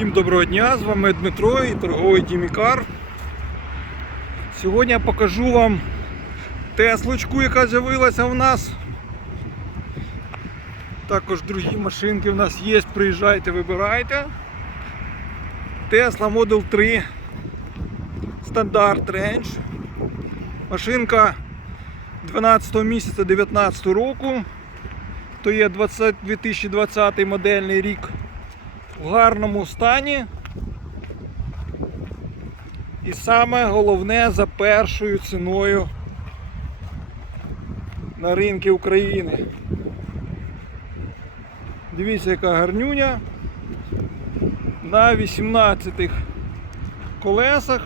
Всім доброго дня, з вами Дмитро і торговий Дімікар. Сьогодні я покажу вам Теслочку, яка з'явилася у нас. Також другі машинки у нас є, приїжджайте, вибирайте. Tesla Model 3 Стандарт Range. Машинка 12 місяця 19 року. То є 20, 2020 модельний рік в гарному стані. І саме головне за першою ціною на ринки України. Дивіться, яка гарнюня. На 18 колесах.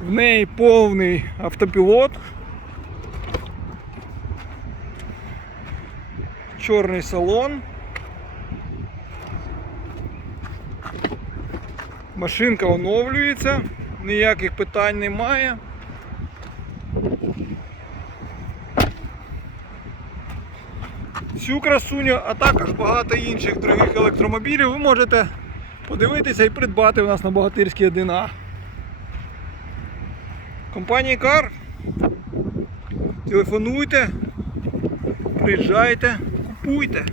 В неї повний автопілот. Чорний салон. Машинка оновлюється, ніяких питань немає. Цю красуню, а також багато інших дорогих електромобілів ви можете подивитися і придбати у нас на Богатирській 1А. Компанія Кар. Телефонуйте, приїжджайте, купуйте.